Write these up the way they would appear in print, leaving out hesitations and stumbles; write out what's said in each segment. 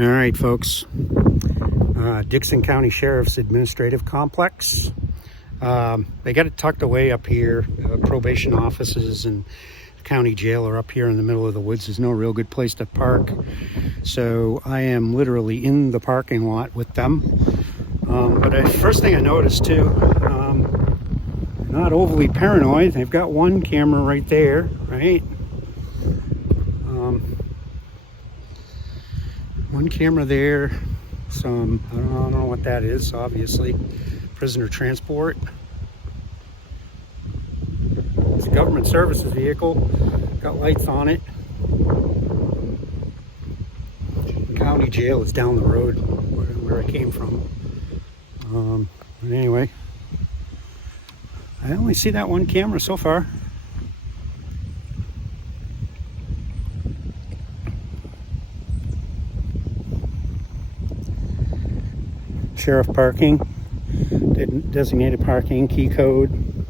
All right, folks. Dickson County Sheriff's Administrative Complex. They got it tucked away up here. Probation offices and county jail are up here in the middle of the woods. There's no real good place to park. So I am literally in the parking lot with them. But first thing I noticed too, not overly paranoid. They've got one camera right there, right? One camera there. Some, I don't know what that is, obviously. Prisoner transport. It's a government services vehicle. Got lights on it. County jail is down the road where I came from. But anyway, I only see that one camera so far. Sheriff parking, designated parking, key code,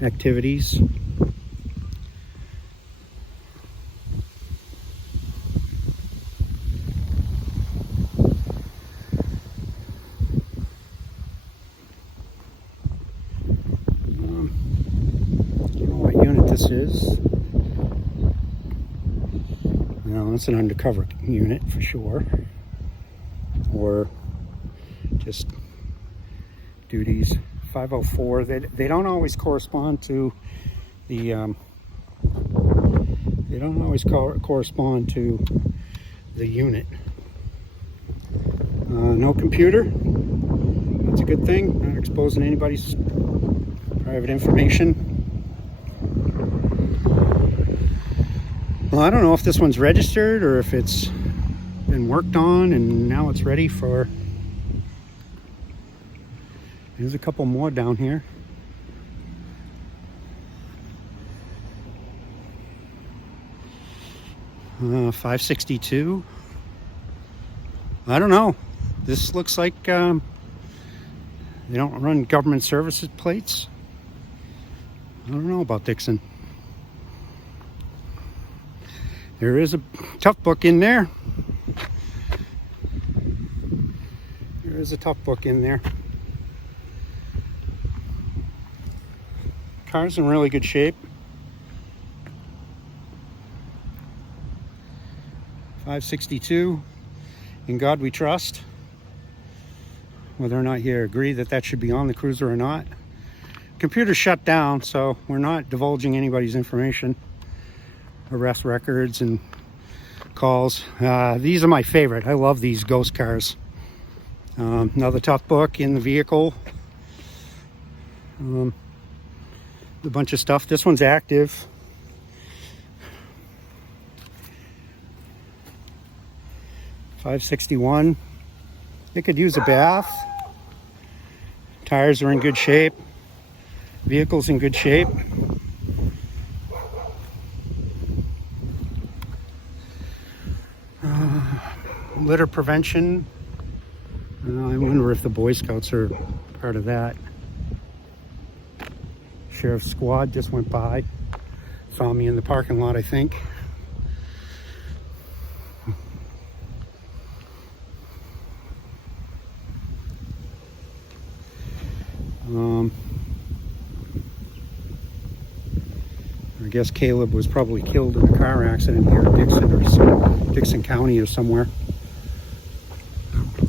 activities. You know what unit this is. No, it's an undercover unit for sure. Or just duties. 504. They don't always correspond to the correspond to the unit. No computer. That's a good thing. Not exposing anybody's private information. Well, I don't know if this one's registered or if it's been worked on and now it's ready for. There's a couple more down here. Uh, 562. I don't know. This looks like they don't run government services plates. I don't know about Dickson. There is a tough book in there. There is a tough book in there. Car's in really good shape. 562. In God we trust. Whether or not you agree that that should be on the cruiser or not. Computer's shut down, so we're not divulging anybody's information. Arrest records and calls. These are my favorite. I love these ghost cars. Another tough book in the vehicle. A bunch of stuff. This one's active. $561. It could use a bath. Tires are in good shape. Vehicle's in good shape. Litter prevention. I wonder if the Boy Scouts are part of that. Sheriff's squad just went by. Saw me in the parking lot, I think. I guess Caleb was probably killed in a car accident here in Dickson or Dickson County or somewhere.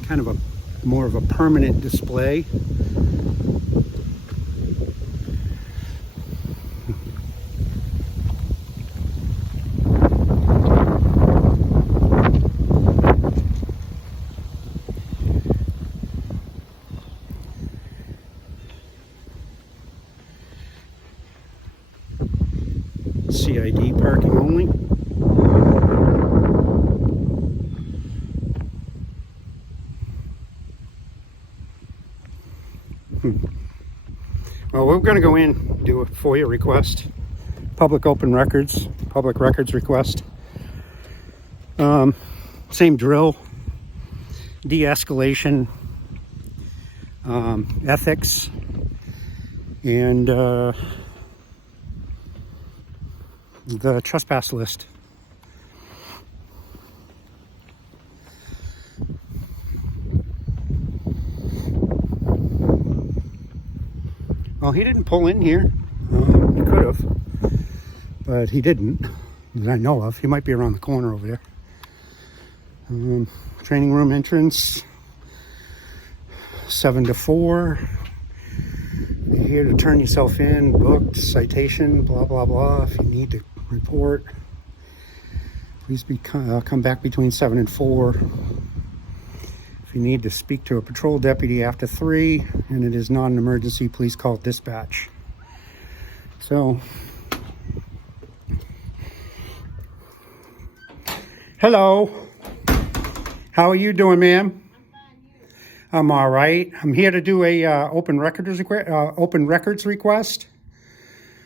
Kind of a more of a permanent display. CID parking only. Well, we're going to go in and do a FOIA request. Public records request. Same drill. De-escalation, ethics, and the trespass list. Well, he didn't pull in here. He could have, but he didn't, that I know of. He might be around the corner over there. Training room entrance, 7 to 4. You're here to turn yourself in, booked, citation, blah, blah, blah. If you need to report, please come back between 7 and 4. If you need to speak to a patrol deputy after 3 and it is not an emergency, please call dispatch. So, hello. How are you doing, ma'am? I'm all right. I'm here to do a open records request.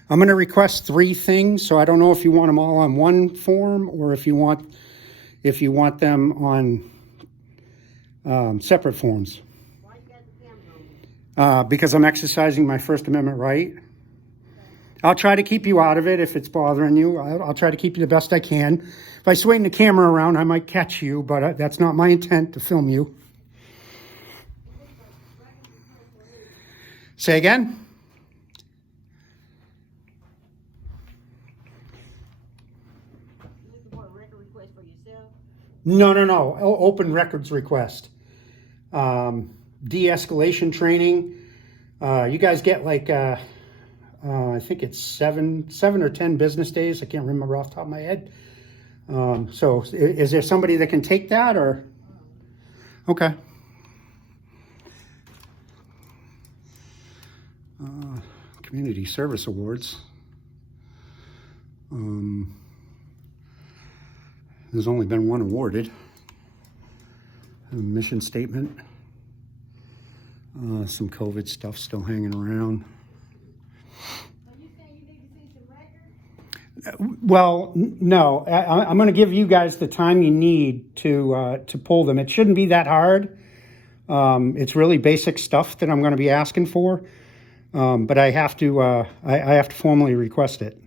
I'm going to request 3 things, so I don't know if you want them all on one form or if you want them on separate forms. Why you got the camera on? Because I'm exercising my First Amendment right. I'll try to keep you out of it if it's bothering you. I'll try to keep you the best I can. If I swing the camera around, I might catch you, but that's not my intent to film you. Say again? You looking for a record request for yourself? No. Open records request. De-escalation training. You guys get like, I think it's 7 or 10 business days. I can't remember off the top of my head. So is there somebody that can take that or? Okay. Community Service Awards. There's only been one awarded. A mission statement. Some COVID stuff still hanging around. Are you saying you need to see some records? Well, no. I'm going to give you guys the time you need to pull them. It shouldn't be that hard. It's really basic stuff that I'm going to be asking for. But I have to I have to formally request it.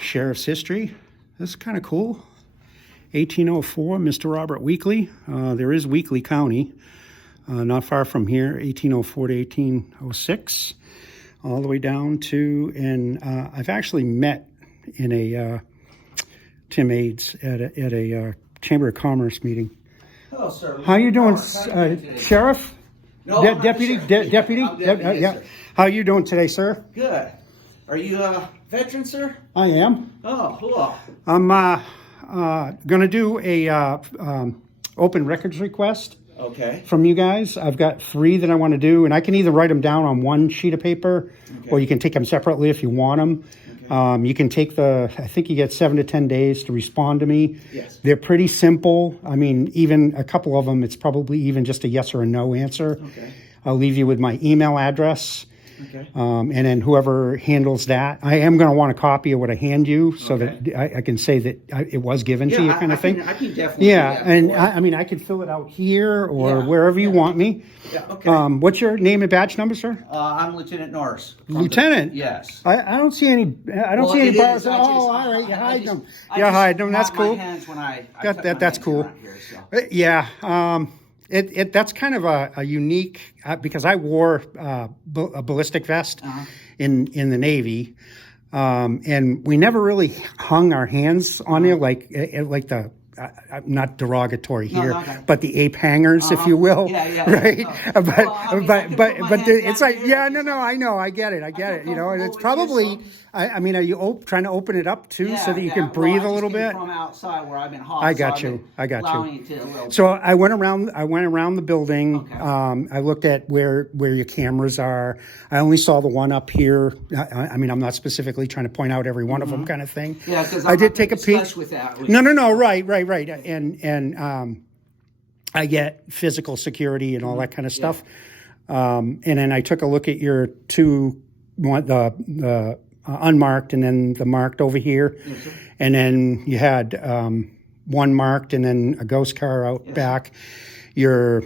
Sheriff's history. That's kind of cool. 1804, Mr. Robert Weekly. There is Weekly County, not far from here. 1804 to 1806, all the way down to, and I've actually met in a Tim Aids at a Chamber of Commerce meeting. Hello, sir. How you doing, Today? Sheriff? No, Deputy? Deputy? I'm deputy, yes, Yeah. sir. How you doing today, sir? Good. Are you a veteran, sir? I am. Oh, cool. I'm going to do a open records request Okay. from you guys. I've got 3 that I want to do, and I can either write them down on one sheet of paper, or you can take them separately if you want them. Okay. You can take I think you get 7 to 10 days to respond to me. Yes. They're pretty simple. I mean, even a couple of them, it's probably even just a yes or a no answer. Okay. I'll leave you with my email address. Okay. And then whoever handles that, I am going to want a copy of what I hand you so Okay. that I can say that it was given to you, kind of thing. I can definitely. Yeah, do that and for you. I mean, I could fill it out here or Yeah, wherever you want me. Yeah. Okay. What's your name and badge number, sir? I'm Lieutenant Norris. Lieutenant? Yes. I don't see any. I don't Well, see any it bars. is. Oh, I just- all right, you I hide just- them. I You just hide them. That's mop my cool. hands when I That- tuck my that's hands cool. around here, so. Yeah. That's kind of a unique because I wore a ballistic vest in the Navy, and we never really hung our hands on there like the. Not derogatory here, no. but the ape hangers, if you will, Yeah. right? Oh. But Well, I mean, I can put my hands it's down like, here. yeah, no, I know, I get it, you know, and it's comfortable with probably, I mean, are you trying to open it up too so that you can Well, breathe I a little just came bit? From outside where I've been hot. I got so you. I've been I got you. allowing it to a little- So I went around the building. Okay. I looked at where your cameras are. I only saw the one up here. I mean, I'm not specifically trying to point out every one of them, kind of thing. Yeah, because I did take a peek. With that. No, right. And I get physical security and all that kind of stuff. And then I took a look at your the unmarked and then the marked over here. Yes, sir. And then you had one marked and then a ghost car out back. Your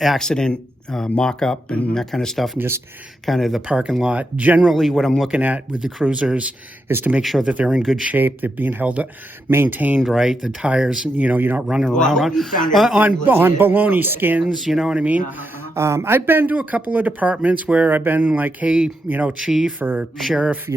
accident mock-up and that kind of stuff, and just kind of the parking lot. Generally, what I'm looking at with the cruisers is to make sure that they're in good shape, they're being maintained right, the tires, you're not running around on baloney skins, you know what I mean? I've been to a couple of departments where I've been like, hey, chief or sheriff,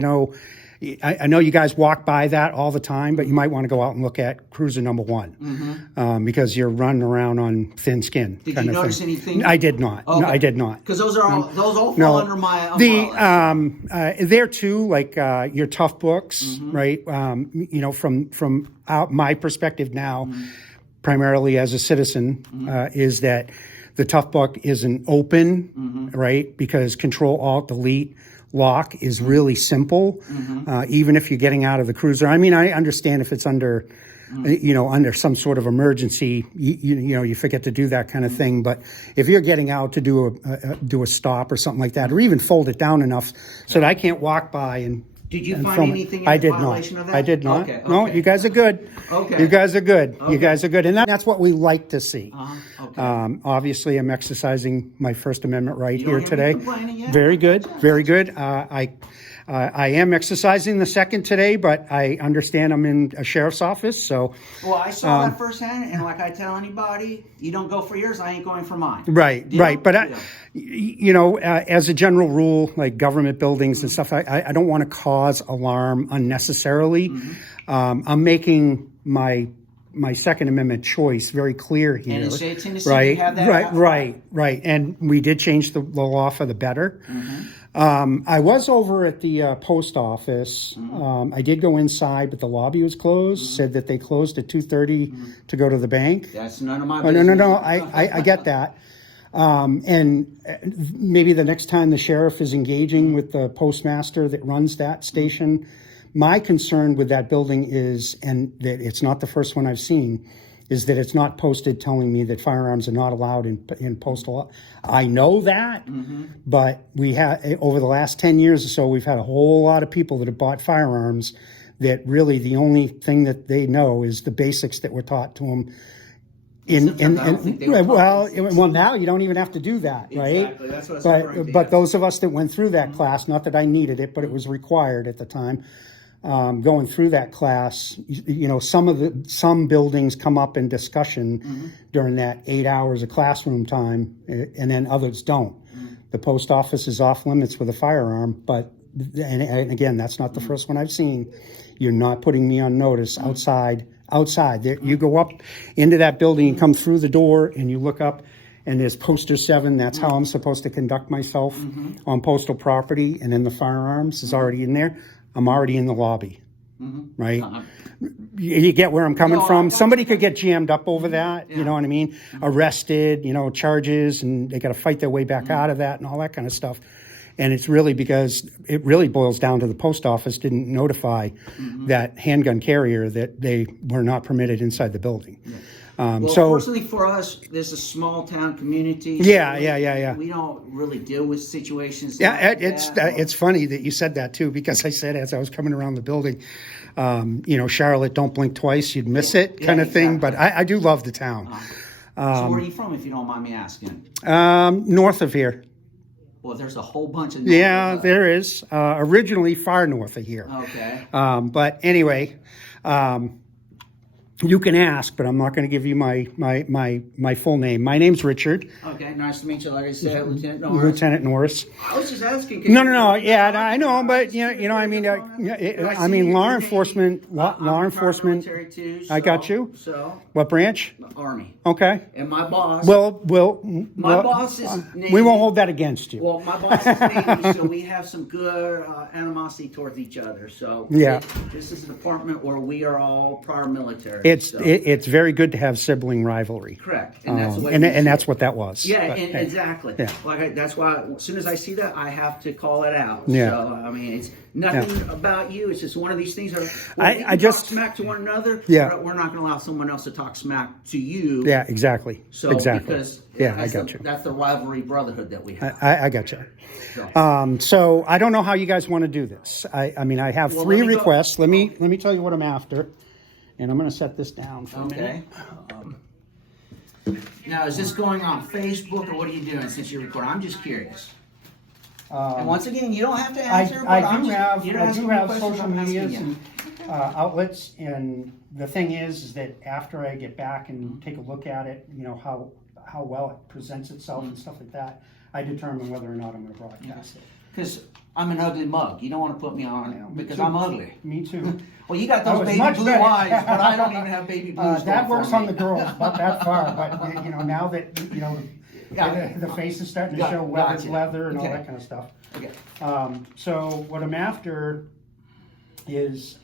I know you guys walk by that all the time, but you might want to go out and look at cruiser number 1 because you're running around on thin skin. Did you notice anything? I did not. Okay. No, I did not. Because those all fall under my umbrella. There too, like your tough books, right? From my perspective now, primarily as a citizen, is that the tough book isn't open, right? Because Control Alt Delete lock is really simple, even if you're getting out of the cruiser. I mean, I understand if it's under, under some sort of emergency, you forget to do that kind of thing. But if you're getting out to do a stop or something like that, or even fold it down enough so that I can't walk by and. Did you find anything in violation of that? I did not. Okay. No, you guys are good. Okay. You guys are good. You guys are good. And that's what we like to see. Okay. Obviously, I'm exercising my First Amendment right You here don't hear me today. complaining yet? Very good. Very good. I am exercising the second today, but I understand I'm in a sheriff's office, so. Well, I saw that firsthand, and like I tell anybody, you don't go for yours, I ain't going for mine. Right, Deal? right. But, Deal. as a general rule, like government buildings and stuff, I don't want to cause alarm unnecessarily. I'm making my Second Amendment choice very clear here. And in the state of Tennessee, right, you have that. Right. And we did change the law for the better. I was over at the post office. I did go inside, but the lobby was closed. Said that they closed at 2:30 to go to the bank. That's none of my Oh, business. no. I get that. And maybe the next time the sheriff is engaging with the postmaster that runs that station, my concern with that building is, and that it's not the first one I've seen, is that it's not posted telling me that firearms are not allowed in postal. I know that, but we have, over the last 10 years or so, we've had a whole lot of people that have bought firearms that really the only thing that they know is the basics that were taught to them. Well, now you don't even have to do that, right? Exactly. That's what I was referring to, But those of us that went through that class, not that I needed it, but it was required at the time. Going through that class, some buildings come up in discussion during that 8 hours of classroom time, and then others don't. The post office is off limits with a firearm, but and again, that's not the first one I've seen. You're not putting me on notice outside. There, you go up into that building and come through the door, and you look up, and there's poster 7. That's how I'm supposed to conduct myself on postal property, and then the firearms is already in there. I'm already in the lobby, right? You get where I'm coming from? Somebody could get jammed up over that, you know what I mean? Arrested, charges, and they got to fight their way back out of that and all that kind of stuff. And it's really because it really boils down to the post office didn't notify that handgun carrier that they were not permitted inside the building. Fortunately for us, there's a small town community. Yeah. We don't really deal with situations. Yeah, like it's funny that you said that too, because I said as I was coming around the building, Charlotte, don't blink twice, you'd miss it kind of thing. But I do love the town. So where are you from, if you don't mind me asking? North of here. Well, there's a whole bunch of. Yeah, there is. Originally far north of here. Okay. But anyway, you can ask, but I'm not going to give you my full name. My name's Richard. Okay, nice to meet you. Like I said, Lieutenant Norris. Lieutenant Norris. I was just asking. No. Yeah, I know, but I mean, law enforcement. Military too, I got you. So. What branch? Army. Okay. And my boss. My boss is Navy. We won't hold that against you. Well, my boss is Navy, so we have some good animosity towards each other. So yeah, this is a department where we are all prior military. It's very good to have sibling rivalry. Correct, and that's what that's what that was. Yeah, exactly. Yeah. That's why as soon as I see that, I have to call it out. Yeah. So I mean, it's nothing about you. It's just one of these things that I just talk smack to one another. Yeah. We're not going to allow someone else to talk smack to you. Yeah, exactly. So exactly. Because I got you. That's the rivalry brotherhood that we have. I got you. So I don't know how you guys want to do this. I mean, I have 3 requests. Let me tell you what I'm after, and I'm going to set this down for a minute. Now, is this going on Facebook, or what are you doing since you're recording? I'm just curious. And once again, you don't have to answer. I but I'm do just- have, you're I asking do me have questions, social I'm asking medias you. and outlets, and the thing is that after I get back and take a look at it, you know, how well it presents itself and stuff like that, I determine whether or not I'm gonna broadcast it. Because I'm an ugly mug. You don't want to put me on Yeah, me because too. I'm ugly. Me too. Well, you got I those was baby much blue better. eyes, but I don't even have baby blues. That going works for on me. the girls, not that far, but you know, now that, you know, Yeah. the face is starting to Got- show weathered gotcha. leather and all Okay. that kind of stuff. Okay. So what I'm after is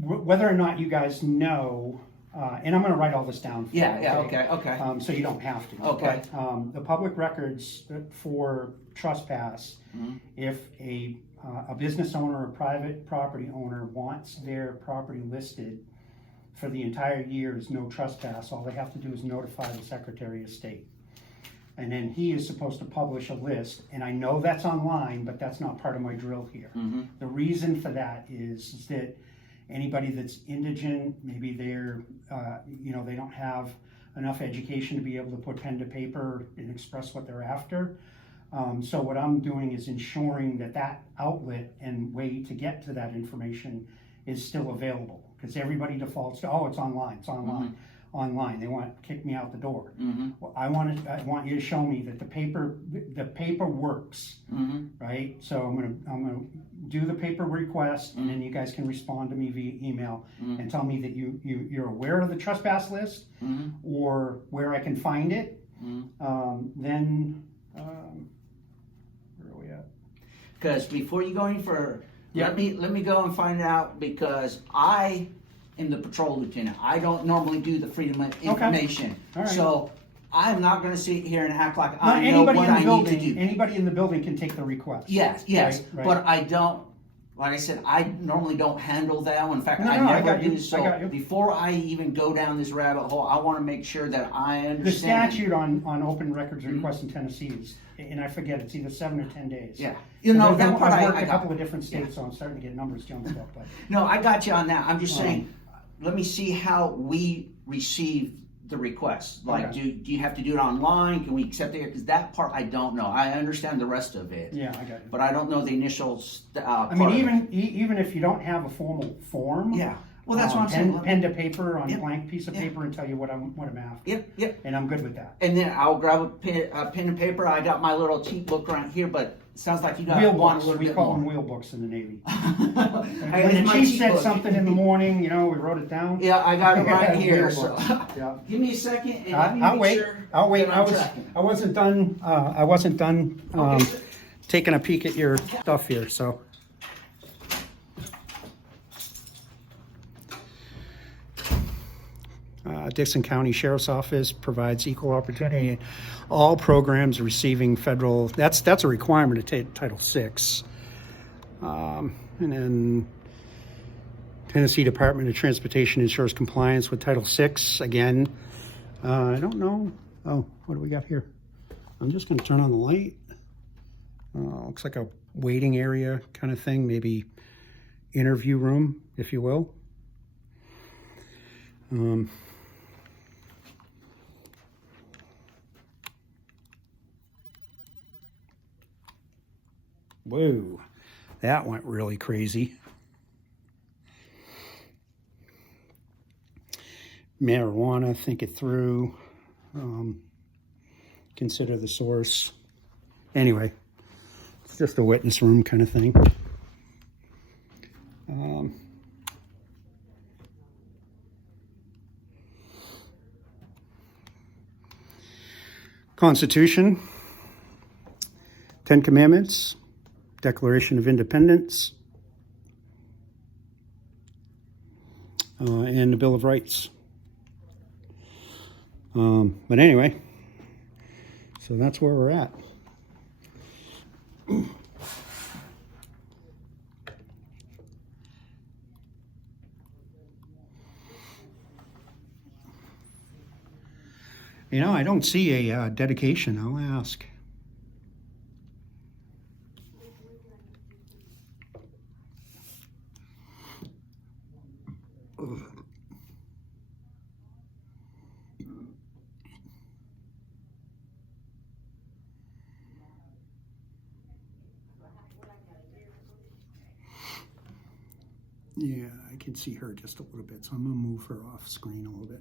whether or not you guys know, and I'm going to write all this down for you. Yeah, okay. So you don't have to. Okay. But, the public records for trespass, Mm-hmm. if a business owner or private property owner wants their property listed for the entire year as no trespass, all they have to do is notify the Secretary of State. And then he is supposed to publish a list, and I know that's online, but that's not part of my drill here. Mm-hmm. The reason for that is that anybody that's indigent, maybe they're, you know, they don't have enough education to be able to put pen to paper and express what they're after. So what I'm doing is ensuring that that outlet and way to get to that information is still available, because everybody defaults to, oh, it's online, online. They want to kick me out the door. Mm-hmm. Well, I want you to show me that the paper works, Mm-hmm. right? So I'm gonna do the paper request, and then you guys can respond to me via email and tell me that you're aware of the trespass list, or where I can find it. Then where are we at? Because before you go any further, Yeah. let me go and find out, because I am the patrol lieutenant. I don't normally do the freedom of information. All right. So I'm not going to sit here and act like Not I know anybody what in the I need building. to do. Anybody in the building can take the request. Yes, Right. but I don't. Like I said, I normally don't handle that. In fact, No, I I never got you. do. I So got you. before I even go down this rabbit hole, I want to make sure that I The understand. statute on open records requests in Tennessee is, and I forget, it's either 7 or 10 days. Yeah, you know that part. I've worked I a got. couple of different states, so I'm starting to get numbers jumbled up. But No, I got you on that. I'm just saying, let me see how we receive the request. Like, Okay. do you have to do it online? Can we accept it? Because that part I don't know. I understand the rest of it, yeah, I got it. but I don't know the initial. I mean, even if you don't have a formal form, Yeah. Well, that's what I'm saying. Pen to paper on Yep. a blank piece of Yep. paper and tell you what I'm after. Yep. And I'm good with that. And then I'll grab a pen and paper. I got my little cheat book right here, but it sounds like you got Wheel one a books, little we bit call more. them wheel books in the Navy. Hey, When it's the my chief cheat said book. something in the morning, you know, we wrote it down. Yeah, I got it right here. Wheel So books. Yeah. give me a second, and let me I'll make wait. sure I'll wait. that I'm tracking. I wasn't done. I wasn't done Okay, sir. taking a peek at your stuff here. So, Dickson County Sheriff's Office provides equal opportunity in all programs receiving federal. That's a requirement to take Title VI. And then Tennessee Department of Transportation ensures compliance with Title VI. Again, I don't know. Oh, what do we got here? I'm just going to turn on the light. Looks like a waiting area kind of thing, maybe interview room, if you will. Whoa, that went really crazy. Marijuana, think it through. Consider the source. Anyway, it's just a witness room kind of thing. Constitution, 10 Commandments, Declaration of Independence, and the Bill of Rights. But anyway, so that's where we're at. You know, I don't see a dedication. I'll ask. Yeah, I can see her just a little bit, so I'm gonna move her off screen a little bit.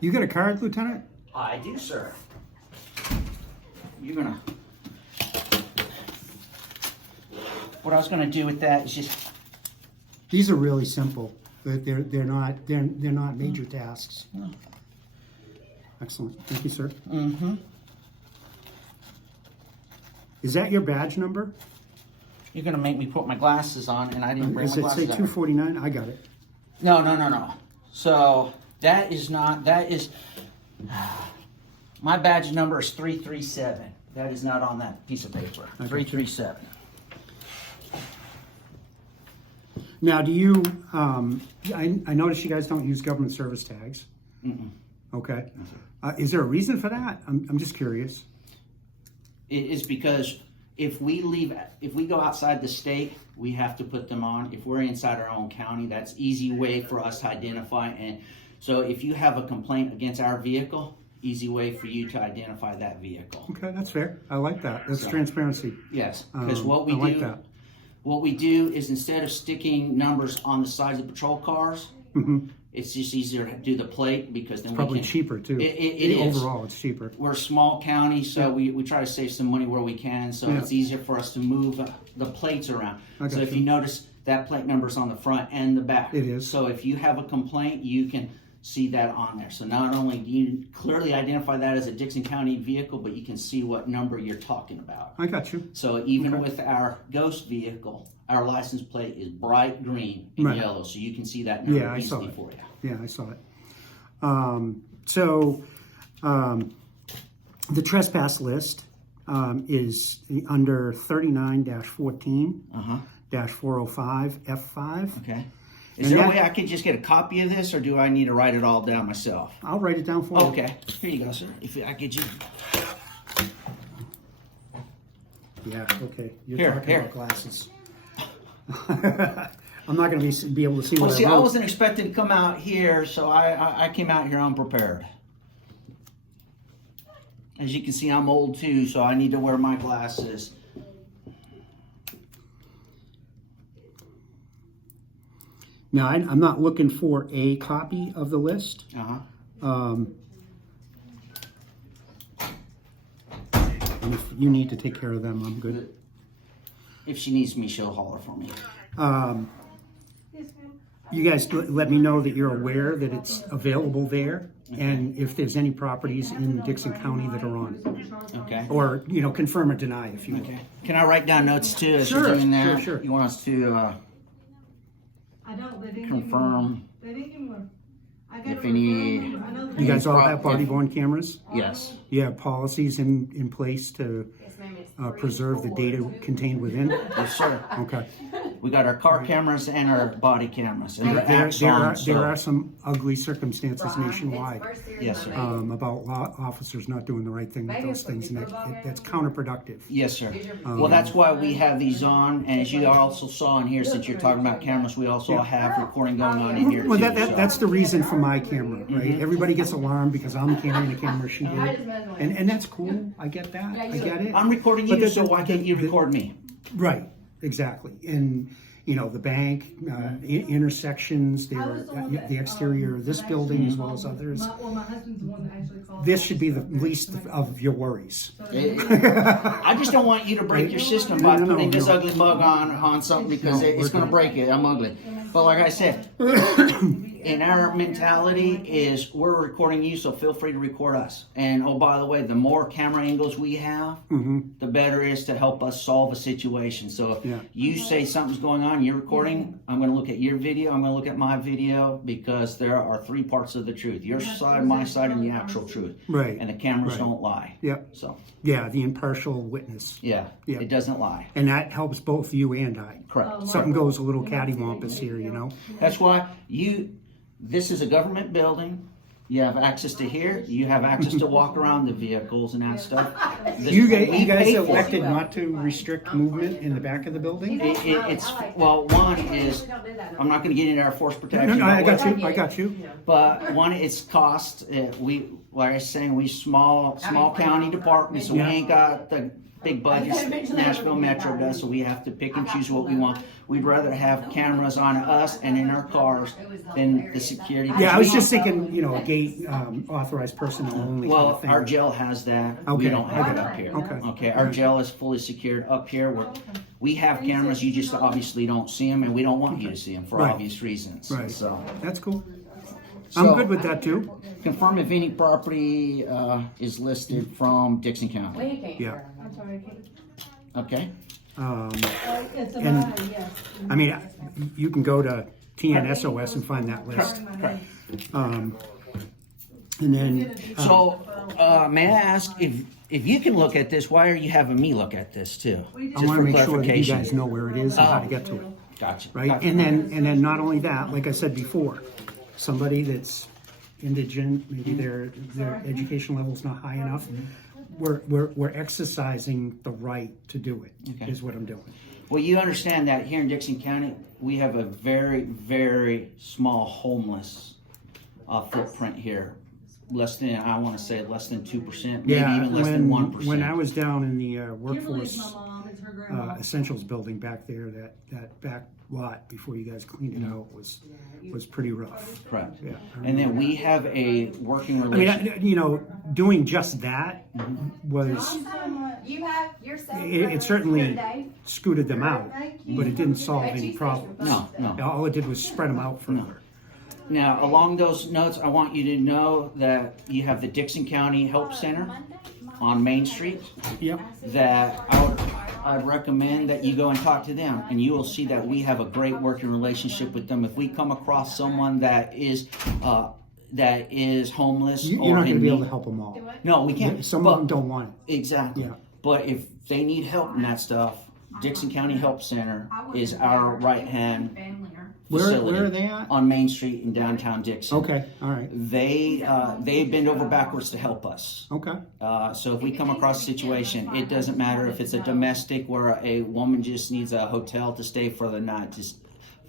You got a card, Lieutenant? I do, sir. You're gonna. What I was gonna do with that is just. These are really simple. They're not major tasks. No. Excellent. Thank you, sir. Mm-hmm. Is that your badge number? You're gonna make me put my glasses on, and I didn't bring Does my it say glasses. 249? I got it. No. So that is not. That is. My badge number is 337. That is not on that piece of paper. 337. Now, do you? I notice you guys don't use government service tags. Mm-mm. Okay. Is there a reason for that? I'm just curious. It is because if we go outside the state, we have to put them on. If we're inside our own county, that's easy way for us to identify. And so if you have a complaint against our vehicle, easy way for you to identify that vehicle. Okay, that's fair. I like that. That's transparency. Yes, because what we I like do, that. what we do is instead of sticking numbers on the sides of patrol cars, it's just easier to do the plate because then Probably we can. cheaper too. It is. Overall, it's cheaper. We're a small county, so we try to save some money where we can. So it's easier for us to move the plates around. So if you notice, that plate number's on the front and the back. It is. So if you have a complaint, you can see that on there. So not only do you clearly identify that as a Dickson County vehicle, but you can see what number you're talking about. I got you. So even with our ghost vehicle, our license plate is bright green and yellow, so you can see that number easily for you. Yeah, I saw it. The trespass list is under 39-14 -405 F5. Okay. Is there a way I could just get a copy of this, or do I need to write it all down myself? I'll write it down for you. Okay. Here you go, sir. If I could just. Yeah, okay. You're Here, talking here. about glasses. I'm not going to be able to see Well, what see, I I wrote. wasn't expecting to come out here, so I came out here unprepared. As you can see, I'm old too, so I need to wear my glasses. Now, I'm not looking for a copy of the list. And if you need to take care of them, I'm good. If she needs me, she'll holler for me. You guys let me know that you're aware that it's available there, and if there's any properties in Dickson County that are on it. Okay. Or, confirm or deny if you will. Okay. Can I write down notes too as Sure, you're doing that? sure. You want us to I don't. They didn't confirm? Give me, they didn't give me. I got If any- I know You guys all have body-worn cameras? Yes. You have policies in place to preserve the data contained within? Oh, Yes, sir. Okay. We got our car cameras and our body cameras, and they're acts on. There are some ugly circumstances nationwide Yes, sir. about officers not doing the right thing with those things, and that's counterproductive. Yes, sir. Well, that's why we have these on, and as you also saw in here, since you're talking about cameras, we also have recording going on in here Well, too. that's the reason for my camera, right? Everybody gets alarmed because I'm carrying a camera. She did, and that's cool. I get that. I get it. I'm recording you, so why can't you record me? Right. Exactly. And the bank, intersections, the exterior of this building as well as others. My husband's the one that actually called. This should be the least of your worries. I just don't want you to break your system by putting this ugly mug on something because it's going to break it. I'm ugly. But like I said, in our mentality is we're recording you, so feel free to record us. And oh, by the way, the more camera angles we have, the better it is to help us solve a situation. So if you say something's going on, you're recording, I'm going to look at your video, I'm going to look at my video, because there are three parts of the truth: your side, my side, and the actual truth. Right. And the cameras don't lie. Yep. So yeah, the impartial witness. yeah, it doesn't lie. And that helps both you and I. Correct. Something goes a little cattywampus here, That's why this is a government building. You have access to here. You have access to walk around the vehicles and that stuff. You guys pay for it. elected not to restrict movement in the back of the building? One is, I'm not going to get into our force protection. No, I got you. But one, it's cost. Like I was saying, we small county department, so we ain't got the big budgets Nashville Metro does, so we have to pick and choose what we want. We'd rather have cameras on us and in our cars than the security. Yeah, I was just thinking, a gate authorized personnel only. Well, kind of thing. our jail has that. Okay, We don't have it okay, up here. okay. Our jail is fully secured up here. We have cameras. You just obviously don't see them, and we don't want you to see them for obvious reasons. Right. So that's cool. I'm good with that too. Confirm if any property is listed from Dickson County. Yeah. I'm sorry. Okay. It's And- about, yes. I mean, you can go to TNSOS and find that list. And then, So, may I ask if you can look at this? Why are you having me look at this too? I want to make sure that you guys know where it is and how to get to it. Gotcha. Right? Gotcha. And then not only that, like I said before, somebody that's indigent, maybe their education level's not high enough, we're exercising the right to do it, is what I'm doing. Well, you understand that here in Dickson County, we have a very, very small homeless footprint here. Less than 2%, maybe even less than 1%. When I was down in the workforce My mom, it's her grandma. essentials building back there, that back lot before you guys cleaned it out was pretty rough. Correct. Yeah. And then we have a working I relationship. mean, doing just that was, You have your say. it certainly scooted them out, but it didn't solve any problems. No. All it did was spread them out further. Now, along those notes, I want you to know that you have the Dickson County Help Center on Main Street. Yep. That I'd recommend that you go and talk to them, and you will see that we have a great working relationship with them. If we come across someone that is homeless, You're or not going to in be able need- to help them all. No, we can't. Some of them don't want it. Exactly. Yeah. But if they need help in that stuff, Dickson County Help Center is our right-hand facility. Where are they at? On Main Street in downtown Dickson. Okay, all right. They bend over backwards to help us. Okay. So if we come across a situation, it doesn't matter if it's a domestic where a woman just needs a hotel to stay for the night,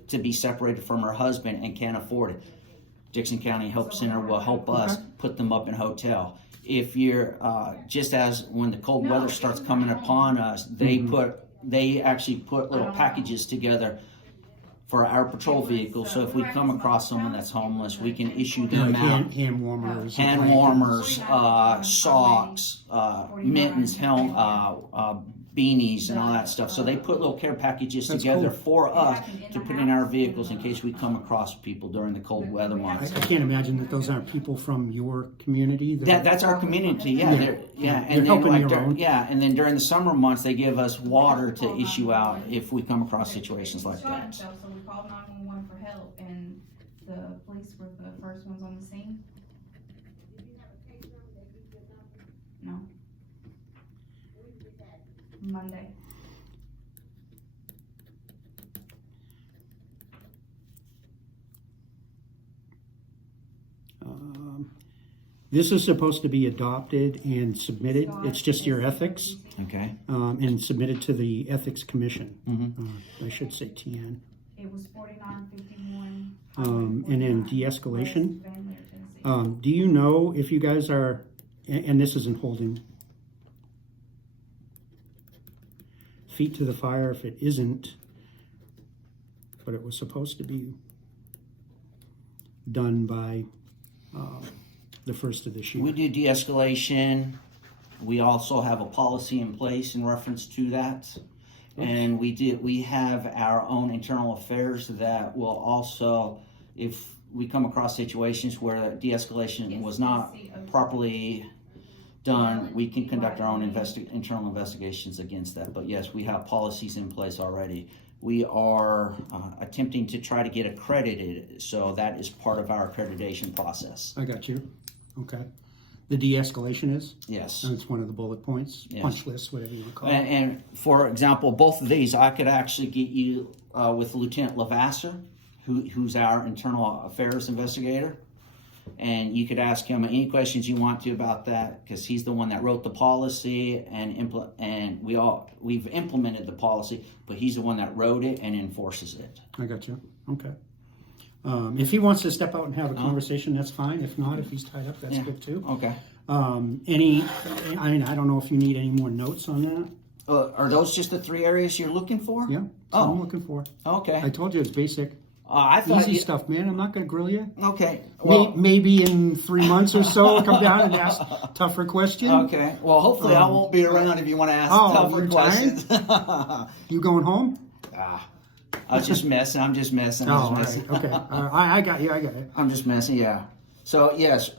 to be separated from her husband and can't afford it. Dickson County Help Center will help us put them up in a hotel. If you're just as when the cold weather starts coming upon us, they actually put little packages together for our patrol vehicles. So if we come across someone that's homeless, we can issue them Like out hand warmers. hand warmers, socks, mittens, helm, beanies, and all that stuff. So they put little care packages together for us to put in our vehicles in case we come across people during the cold weather I months. can't imagine that those aren't people from your community. That's our community, yeah. They're And then helping your own. and then during the summer months they give us water to issue out if we come across situations like that. So we called 911 for help, and the police were the first ones on the scene. No. Monday. This is supposed to be adopted and submitted. It's just your ethics, Okay. and submitted to the Ethics Commission. Mm-hmm. I should say TN. It was 4951. And then de-escalation. Do you know if you guys are, and this isn't holding feet to the fire if it isn't, but it was supposed to be done by the first of this year. We do de-escalation. We also have a policy in place in reference to that. And we have our own internal affairs that will also, if we come across situations where de-escalation was not properly done, we can conduct our own internal investigations against that. But yes, we have policies in place already. We are attempting to try to get accredited, so that is part of our accreditation process. I got you. Okay. The de-escalation is? Yes. That's one of the bullet points, Yes. punch list, whatever you want to call it. And for example, both of these, I could actually get you with Lieutenant Lavasser, who's our internal affairs investigator. And you could ask him any questions you want to about that, because he's the one that wrote the policy and we've implemented the policy, but he's the one that wrote it and enforces it. I got you. Okay. If he wants to step out and have a conversation, that's fine. If not, if he's tied up, that's good too. Okay. I don't know if you need any more notes on that. Are those just the three areas you're looking for? Yeah. That's what I'm looking for. Okay. I told you it's basic. I thought Easy stuff, man. I'm not going to grill you. Okay. Well, Maybe in 3 months or so, I'll come down and ask tougher questions. okay. Well, hopefully I won't be around if you want to ask tougher you're questions. You going home? I was just messing. I'm just messing. All right. Okay. I got you. I got it. I'm just messing. Yeah. So yes,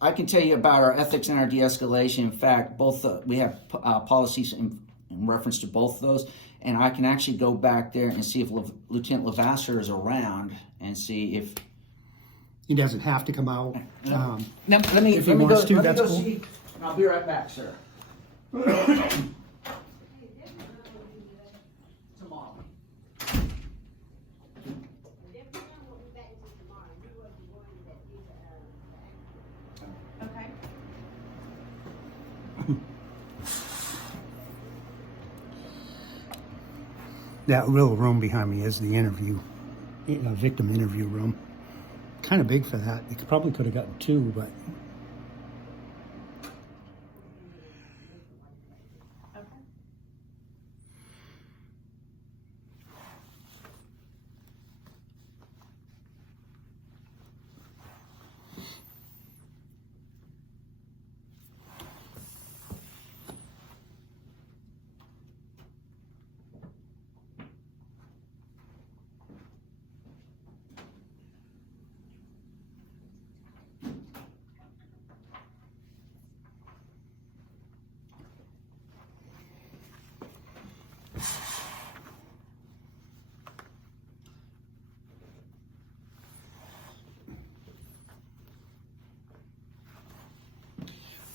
I can tell you about our ethics and our de-escalation. In fact, both we have policies in reference to both of those, and I can actually go back there and see if Lieutenant Lavasser is around and see if He doesn't have to come out. Now, let me If he wants to, that's go cool. see, and I'll be right back, sir. Tomorrow. Okay. That little room behind me is the victim interview room. Kind of big for that. You probably could have gotten 2, but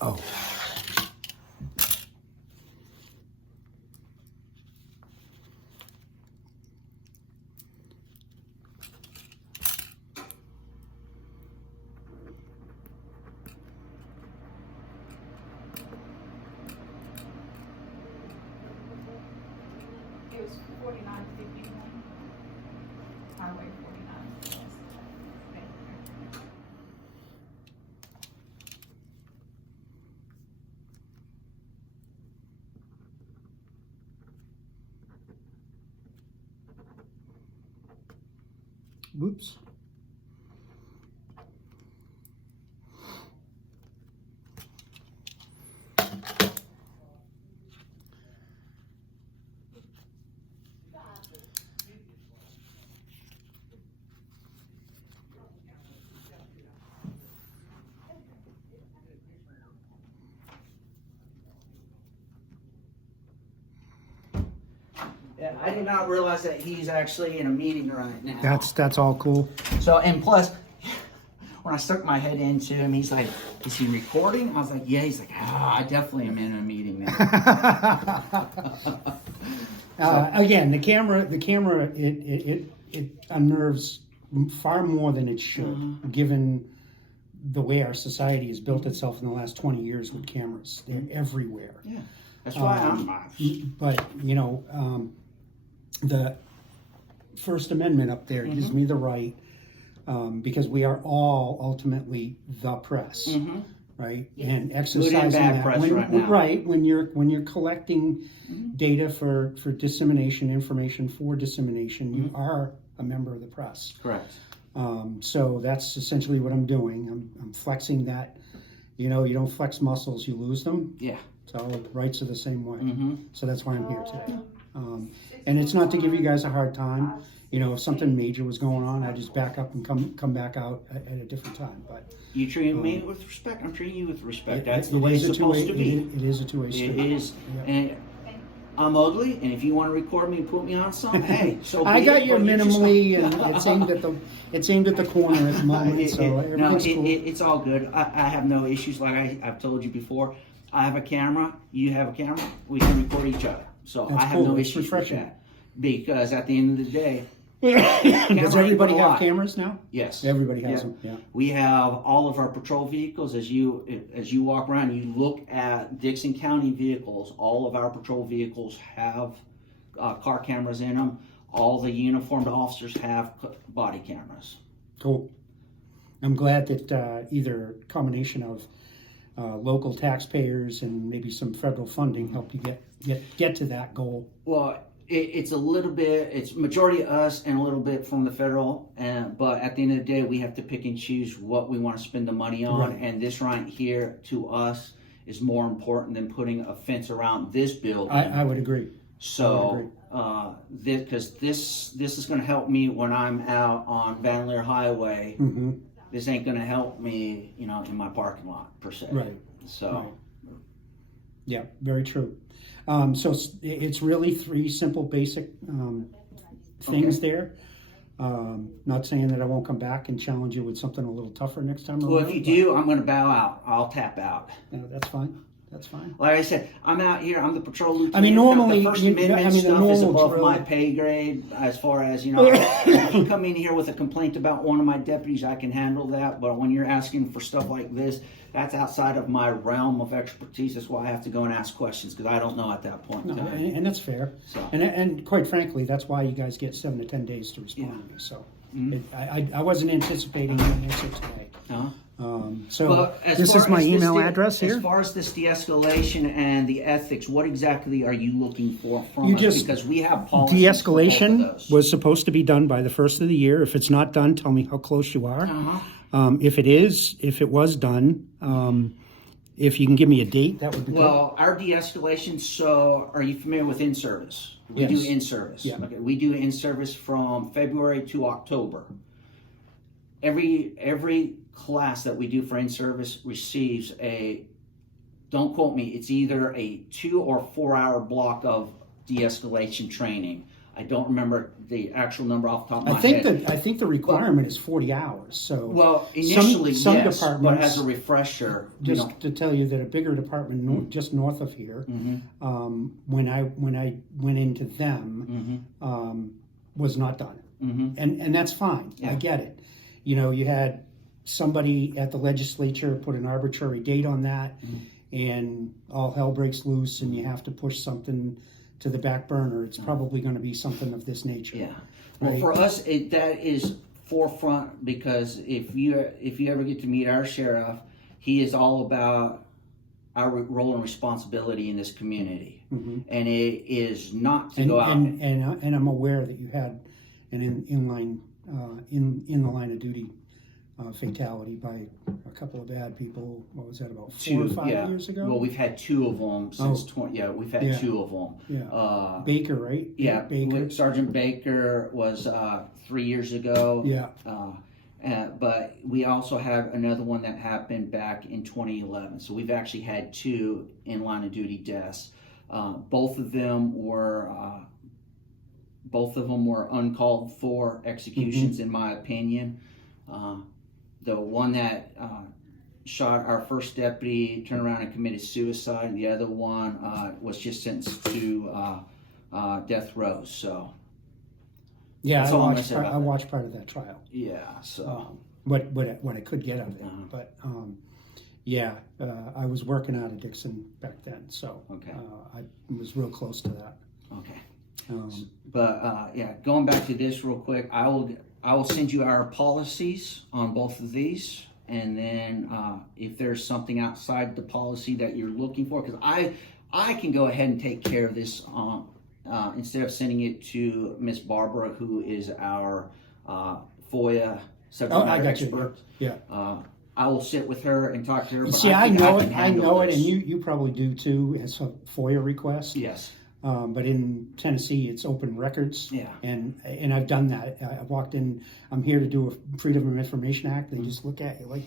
Okay. oh. It was 4951. Highway 49. Yes. Okay. Whoops. Yeah, I did not realize that he's actually in a meeting right now. That's all cool. So, and plus, when I stuck my head into him, he's like, "Is he recording?" I was like, "Yeah." He's like, I definitely am in a meeting now." Again, the camera, it unnerves far more than it should, given the way our society has built itself in the last 20 years with cameras. They're everywhere. Yeah, that's why But, you know, the First Amendment up there gives me the right, because we are all ultimately the press, right? And exercising that press right now. right, when you're collecting data for dissemination, information for dissemination, you are a member of the press. Correct. So that's essentially what I'm doing. I'm flexing that. You know, you don't flex muscles, you lose them. Yeah. So rights are the same way. So that's why I'm here today. And it's not to give you guys a hard time. You know, if something major was going on, I'd just back up and come back out at a different time. But you treat me with respect. I'm treating you with respect. That's the way it's supposed to be. It is a two-way street. It is. And I'm ugly, and if you want to record me and put me on something, hey, so be I got it, you but minimally, and it's aimed at the corner at the moment. So everything's cool. It's all good. I have no issues. Like I've told you before, I have a camera. You have a camera. We can record each other. So That's I have cool. no It's issues with refreshing. that. Because at the end of the day, Does everybody have cameras now? yes, Everybody has them. Yeah. we have all of our patrol vehicles. As you walk around, you look at Dickson County vehicles. All of our patrol vehicles have car cameras in them. All the uniformed officers have body cameras. Cool. I'm glad that either combination of local taxpayers and maybe some federal funding helped you get to that goal. Well, it's a little bit, it's majority us and a little bit from the federal, but at the end of the day, we have to pick and choose what we want to spend the money on. Right. And this right here to us is more important than putting a fence around this building. I would agree. So, because this is going to help me when I'm out on Van Leer Highway. This ain't going to help me, you know, in my parking lot per se. Right. So. Right. Yeah, very true. So it's really three simple, basic things there. Not saying that I won't come back and challenge you with something a little tougher next time around. Well, if you do, I'm going to bow out. I'll tap out. No, that's fine. That's fine. Like I said, I'm out here. I'm the patrol lieutenant. I mean, normally, the First Amendment the stuff is normal above drill. my pay grade. As far as you know, if you come in here with a complaint about one of my deputies, I can handle that. But when you're asking for stuff like this, that's outside of my realm of expertise. That's why I have to go and ask questions because I don't know at that point in No, time. and that's fair. So. And quite frankly, that's why you guys get 7 to 10 days to respond to me. So I wasn't anticipating an answer today. So But as this far is my as email address here. As far as this de-escalation and the ethics, what exactly are you looking for from You us? just- Because we have policies for both De-escalation of those. was supposed to be done by the first of the year. If it's not done, tell me how close you are. If it was done, if you can give me a date, that would be Well, our de-escalation, so are you familiar with in-service? We Yes. do in-service. Yeah. Okay. We do in-service from February to October. Every class that we do for in-service receives don't quote me, it's either a 2 or 4 hour block of de-escalation training. I don't remember the actual number off the top of my head. I think the requirement is 40 hours. So Well, initially, some yes, but departments, as a refresher, just to tell you that a bigger department just north of here, when I went into them, was not done, and that's fine. I get it. You know, you had somebody at the legislature put an arbitrary date on that, and all hell breaks loose, and you have to push something to the back burner. It's probably going to be something of this nature. Yeah. Well, for us, that is forefront because if you ever get to meet our sheriff, he is all about our role and responsibility in this community, and it is not to go out. And I'm aware that you had an in the line of duty fatality by a couple of bad people. What was that, about 4 or 5 years ago? Well, we've had 2 of them since 20. Yeah, we've had 2 of them. Yeah. Baker, right? Yeah, Baker. Sergeant Baker was 3 years ago. Yeah. But we also have another one that happened back in 2011. So we've actually had 2 in line of duty deaths. Both of them were uncalled for executions, in my opinion. The one that shot our first deputy turned around and committed suicide, and the other one was just sentenced to death row. So yeah, that's all I'm gonna say about I watched part of that trial. yeah. So what I could get out of it. But yeah, I was working out of Dickson back then, so Okay. I was real close to that. Okay. Um, But yeah, going back to this real quick, I will send you our policies on both of these, and then if there's something outside the policy that you're looking for, because I can go ahead and take care of this instead of sending it to Miss Barbara, who is our FOIA subject matter expert. Yeah. I will sit with her and talk to her. But See, I I think know can it, handle and this. you probably do too, as a FOIA request. Yes. But in Tennessee, it's open records. Yeah. And I've done that. I walked in, I'm here to do a Freedom of Information Act. They just look at you like,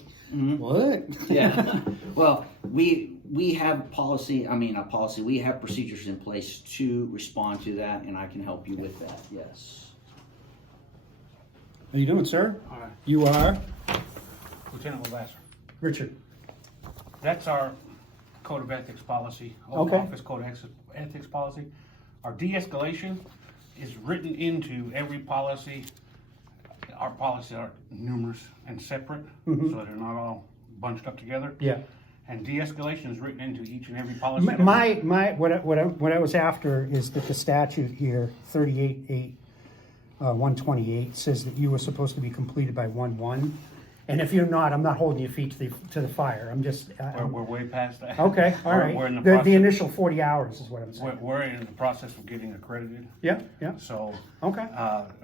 what? Yeah. Well, we have policy, not policy, we have procedures in place to respond to that, and I can help you with that, yes. How you doing, sir? All right. You are? Lieutenant Lavasser. Richard. That's our code of ethics policy, Okay. office code of ethics policy. Our de-escalation is written into every policy. Our policies are numerous and separate, so they're not all bunched up together. Yeah. And de-escalation is written into each and every policy. What I was after is that the statute here, 128, says that you were supposed to be completed by 1/1. And if you're not, I'm not holding your feet to the fire. I'm just. We're way past that. Okay, all right. We're in the The process. initial 40 hours is what I'm saying. We're in the process of getting accredited. Yeah, yeah. So Okay.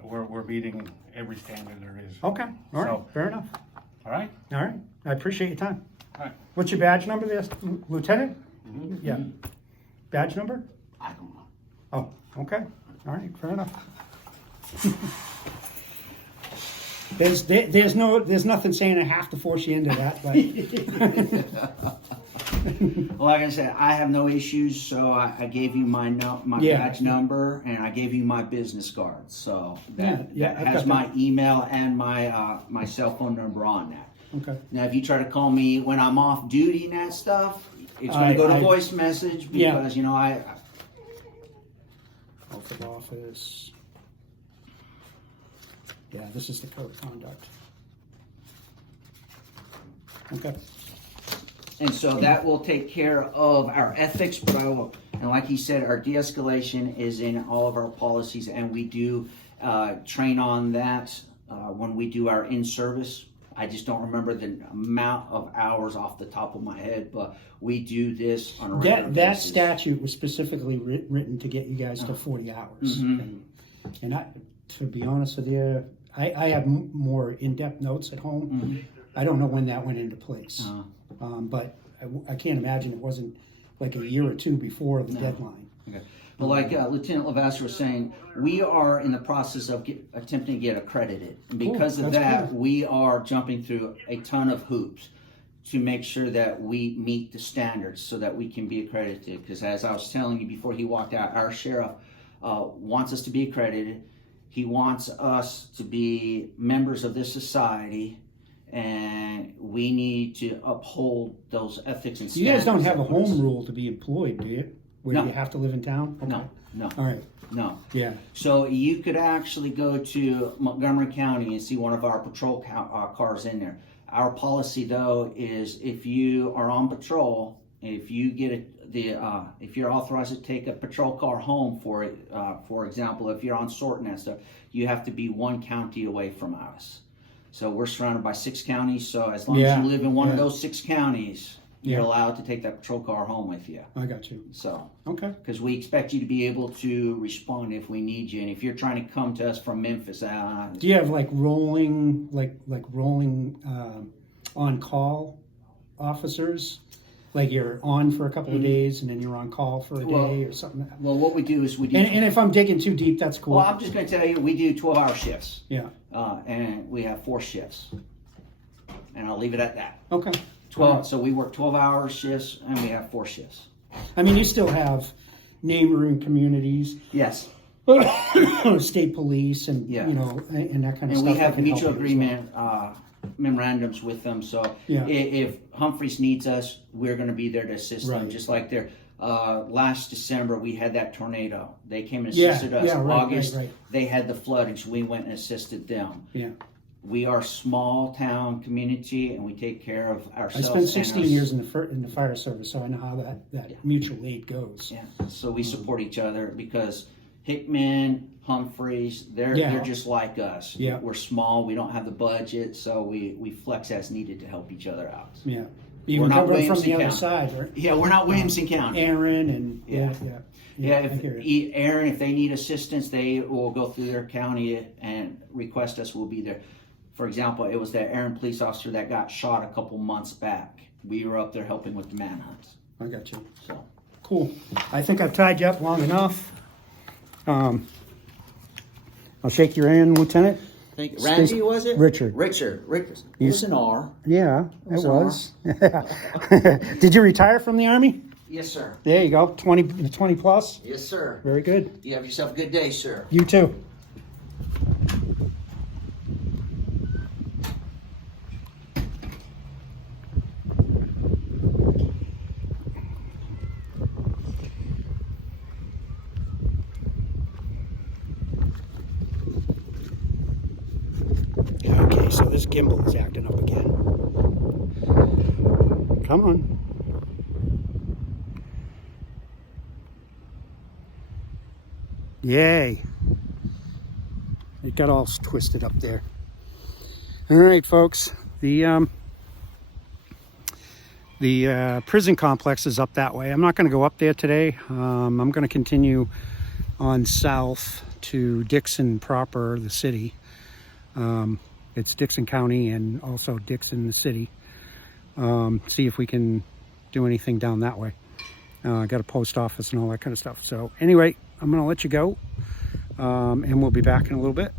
we're meeting every standard there is. Okay, all right, So- fair enough. All right. All right, I appreciate your time. All right. What's your badge number there, Lieutenant? Yeah. Badge number? I don't know. Oh, okay, all right, fair enough. There's nothing saying I have to force you into that, but. Well, like I said, I have no issues, so I gave you my Yeah. badge number, and I gave you my business card, so that Yeah, I've has got my that. email and my cell phone number on that. Okay. Now, if you try to call me when I'm off duty and that stuff, it's going to go to voice message Yeah. because Oath of office. Yeah, this is the code of conduct. Okay. And so that will take care of our ethics, but and like he said, our de-escalation is in all of our policies, and we do train on that when we do our in-service. I just don't remember the amount of hours off the top of my head, but we do this on a regular That basis. statute was specifically written to get you guys to 40 hours. And I, to be honest with you, I have more in-depth notes at home. I don't know when that went into place. But I can't imagine it wasn't like a year or two before the deadline. Okay. But like Lieutenant Lavasser was saying, we are in the process of attempting to get accredited. And because of that's that, cool. we are jumping through a ton of hoops to make sure that we meet the standards so that we can be accredited. Because as I was telling you before he walked out, our sheriff wants us to be accredited. He wants us to be members of this society, and we need to uphold those ethics and standards. You guys don't have a that put us- home rule to be employed, do you? Where No. you have to live in town? Okay. No. All right. No. Yeah. So you could actually go to Montgomery County and see one of our patrol cars in there. Our policy, though, is if you are on patrol, if you get if you're authorized to take a patrol car home for example, if you're on sorting and stuff, you have to be one county away from us. So we're surrounded by 6 counties. So as long as you live in one of those 6 counties, you're allowed to take that patrol car home with you. I got you. So. Okay. Because we expect you to be able to respond if we need you, and if you're trying to come to us from Memphis, Do you have like rolling on call officers? Like you're on for a couple of days and then you're on call for a day or something. well, what we do is we do. And if I'm digging too deep, that's cool. well, I'm just going to tell you, we do 12-hour shifts, Yeah. and we have 4 shifts, and I'll leave it at that. Okay. 12. So we work 12-hour shifts, and we have 4 shifts. I mean, you still have neighboring communities, Yes, state police, and Yeah. and that kind of and stuff. we that have can help mutual you as well. agreement memorandums with them. So Yeah. if Humphreys needs us, we're going to be there to assist them. Right. Just like their last December, we had that tornado. They came and Yeah, assisted us. yeah, right, August, right. they had the flooding, so we went and assisted them. Yeah. we are a small town community, and we take care of I ourselves. spent 16 and our, years in the fire service, so I know how that mutual aid goes. Yeah, so we support each other because Hickman, Humphreys, they're just like us. Yeah. We're small, we don't have the budget, so we flex as needed to help each other out. Yeah. We're Even not covering from Williamson the other County. side, right? Yeah, we're not Williamson County. Aaron and Yeah, I hear you. Aaron, if they need assistance, they will go through their county and request us. We'll be there. For example, it was that Aaron police officer that got shot a couple months back. We were up there helping with the manhunt. I got you. So Cool. I think I've tied you up long enough. I'll shake your hand, Lieutenant. thank you. Randy, was it? Richard. Richard. It was an R. Yeah, it an was. Did you retire from the Army? Yes, sir. There you go. 20 plus. Yes, sir. Very good. You have yourself a good day, sir. You too. Okay, so this gimbal is acting up again. Come on. Yay. It got all twisted up there. All right, folks. The prison complex is up that way. I'm not going to go up there today. I'm going to continue on south to Dickson proper, the city. It's Dickson County and also Dickson, the city. See if we can do anything down that way. I got a post office and all that kind of stuff. So anyway, I'm going to let you go, and we'll be back in a little bit.